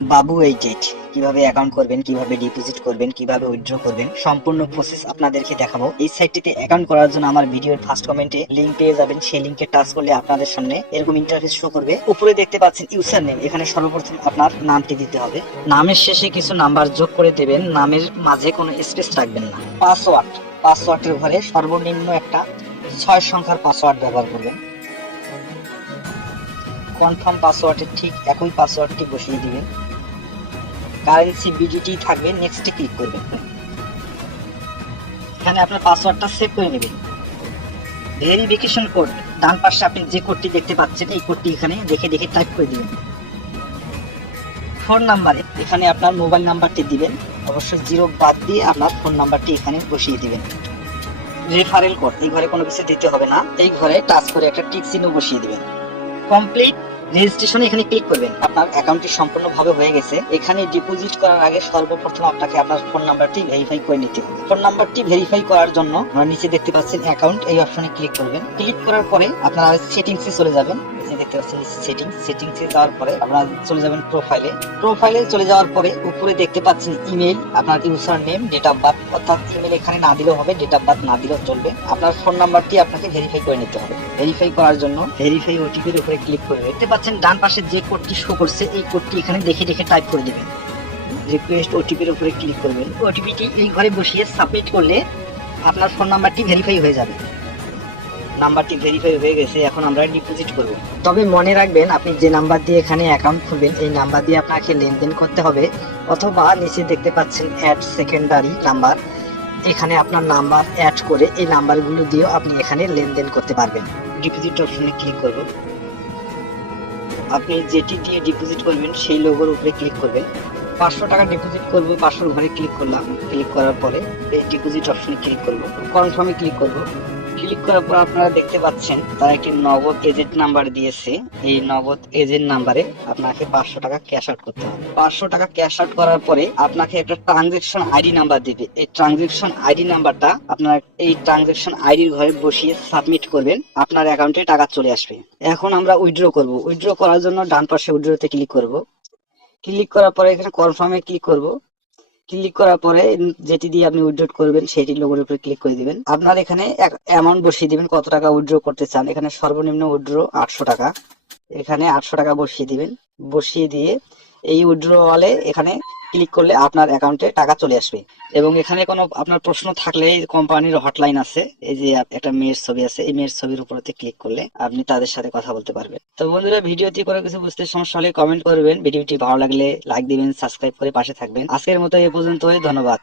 বাবু এইটেট কিভাবে অ্যাকাউন্ট করবেন, কিভাবে ডিপোজিট করবেন, কিভাবে উইথড্র করবেন, সম্পূর্ণ প্রসেস আপনাদেরকে দেখাবো। এই সাইটটিতে অ্যাকাউন্ট করার জন্য আমার ভিডিওর ফার্স্ট কমেন্টে লিংক পেয়ে যাবেন। সেই লিংকে টাচ করলে আপনাদের সামনে এরকম ইন্টারফেস শো করবে। উপরে দেখতে পাচ্ছেন ইউজার নেম, এখানে সর্বপ্রথম আপনার নামটি দিতে হবে। নামের শেষে কিছু নাম্বার যোগ করে দেবেন, নামের মাঝে কোনো স্পেস রাখবেন না। পাসওয়ার্ডের ঘরে সর্বনিম্ন একটা 6 সংখ্যার পাসওয়ার্ড ব্যবহার করবেন। কনফার্ম পাসওয়ার্ডের ঠিক একই পাসওয়ার্ডটি বসিয়ে দিবেন। কারেন্সি বিডিটি থাকবে, নেক্সটে ক্লিক করবেন। এখানে আপনার পাসওয়ার্ডটা সেভ করে নেবেন। ভেরিফিকেশন কোড, ডান পাশে আপনি যে কোডটি দেখতে পাচ্ছেন এই কোডটি এখানে দেখে দেখে টাইপ করে দিবেন। ফোন নাম্বার, এখানে আপনার মোবাইল নাম্বারটি দিবেন, অবশ্যই 0 বাদ দিয়ে আপনার ফোন নাম্বারটি এখানে বসিয়ে দিবেন। রেফারেল কোড, এই ঘরে কোনো কিছু দিতে হবে না, এই ঘরে টাচ করে একটা টিক চিহ্ন বসিয়ে দিবেন। কমপ্লিট রেজিস্ট্রেশন এখানে ক্লিক করবেন। আপনার অ্যাকাউন্টটি সম্পূর্ণভাবে হয়ে গেছে। এখানে ডিপোজিট করার আগে সর্বপ্রথম আপনাকে আপনার ফোন নাম্বারটি ভেরিফাই করে নিতে হবে। ফোন নাম্বারটি ভেরিফাই করার জন্য আপনারা নিচে দেখতে পাচ্ছেন অ্যাকাউন্ট, এই অপশনে ক্লিক করবেন। ক্লিক করার পরে আপনারা সেটিংসে চলে যাবেন। দেখতে পাচ্ছেন সেটিংসে যাওয়ার পরে আপনারা চলে যাবেন প্রোফাইলে চলে যাওয়ার পরে উপরে দেখতে পাচ্ছেন ইমেল, আপনার user name, date of birth, অর্থাৎ ইমেল এখানে না দিলেও হবে, ডেট অফ বার্থ না দিলেও চলবে। আপনার ফোন নাম্বারটি আপনাকে ভেরিফাই করে নিতে হবে। ভেরিফাই করার জন্য ভেরিফাই ওটিপির উপরে ক্লিক করবে। দেখতে পাচ্ছেন ডান পাশে যে কোডটি শো করছে এই কোডটি এখানে দেখে দেখে টাইপ করে দিবেন। রিকোয়েস্ট ওটিপির উপরে ক্লিক করবেন। ওটিপিটি এই ঘরে বসিয়ে সাবমিট করলে আপনার ফোন নাম্বারটি ভেরিফাই হয়ে যাবে। নাম্বারটি ভেরিফাই হয়ে গেছে, এখন আমরা ডিপোজিট করব। তবে মনে রাখবেন, আপনি যে নাম্বার দিয়ে এখানে অ্যাকাউন্ট খুলবেন এই নাম্বার দিয়ে আপনাকে লেনদেন করতে হবে, অথবা নিচে দেখতে পাচ্ছেন অ্যাড সেকেন্ডারি নাম্বার, এখানে আপনার নাম্বার অ্যাড করে এই নাম্বারগুলো দিয়েও আপনি এখানে লেনদেন করতে পারবেন। ডিপোজিট অপশনে ক্লিক করব। আপনি যেটি দিয়ে ডিপোজিট করবেন সেই লোগোর উপরে ক্লিক করবেন। 500 টাকা ডিপোজিট করব, 500 ঘরে ক্লিক করলাম। ক্লিক করার পরে এই ডিপোজিট অপশনে ক্লিক করব, কনফার্মে ক্লিক করব। ক্লিক করার পর আপনারা দেখতে পাচ্ছেন তারা একটি নগদ এজেন্ট নাম্বার দিয়েছে। এই নগদ এজেন্ট নাম্বারে আপনাকে 500 টাকা ক্যাশ আউট করতে হবে। 500 টাকা ক্যাশ আউট করার পরে আপনাকে একটা ট্রানজেকশন আইডি নাম্বার দিবে। এই ট্রানজেকশন আইডি নাম্বারটা আপনার এই ট্রানজেকশন আইডির ঘরে বসিয়ে সাবমিট করবেন, আপনার অ্যাকাউন্টে টাকা চলে আসবে। এখন আমরা উইথড্র করব। উইথড্র করার জন্য ডান পাশে উইথড্রতে ক্লিক করব। ক্লিক করার পরে এখানে কনফার্মে ক্লিক করব। ক্লিক করার পরে যেটি দিয়ে আপনি উইথড্র করবেন সেটি লোগোর উপরে ক্লিক করে দিবেন। আপনার এখানে অ্যামাউন্ট বসিয়ে দিবেন, কত টাকা উইথড্র করতে চান। এখানে সর্বনিম্ন উইথড্র 800 টাকা, এখানে 800 টাকা বসিয়ে দিবেন। বসিয়ে দিয়ে এই উইথড্রওয়ালে এখানে ক্লিক করলে আপনার অ্যাকাউন্টে টাকা চলে আসবে। এবং এখানে কোনো আপনার প্রশ্ন থাকলে কোম্পানির হটলাইন আছে, এই যে একটা মেয়ের ছবি আছে, এই মেয়ের ছবির উপরতে ক্লিক করলে আপনি তাদের সাথে কথা বলতে পারবেন। তো বন্ধুরা, ভিডিওটি করে কিছু বুঝতে সমস্যা হলে কমেন্ট করবেন। ভিডিওটি ভালো লাগলে লাইক দিবেন, সাবস্ক্রাইব করে পাশে থাকবেন। আজকের মতো এ পর্যন্তই, ধন্যবাদ।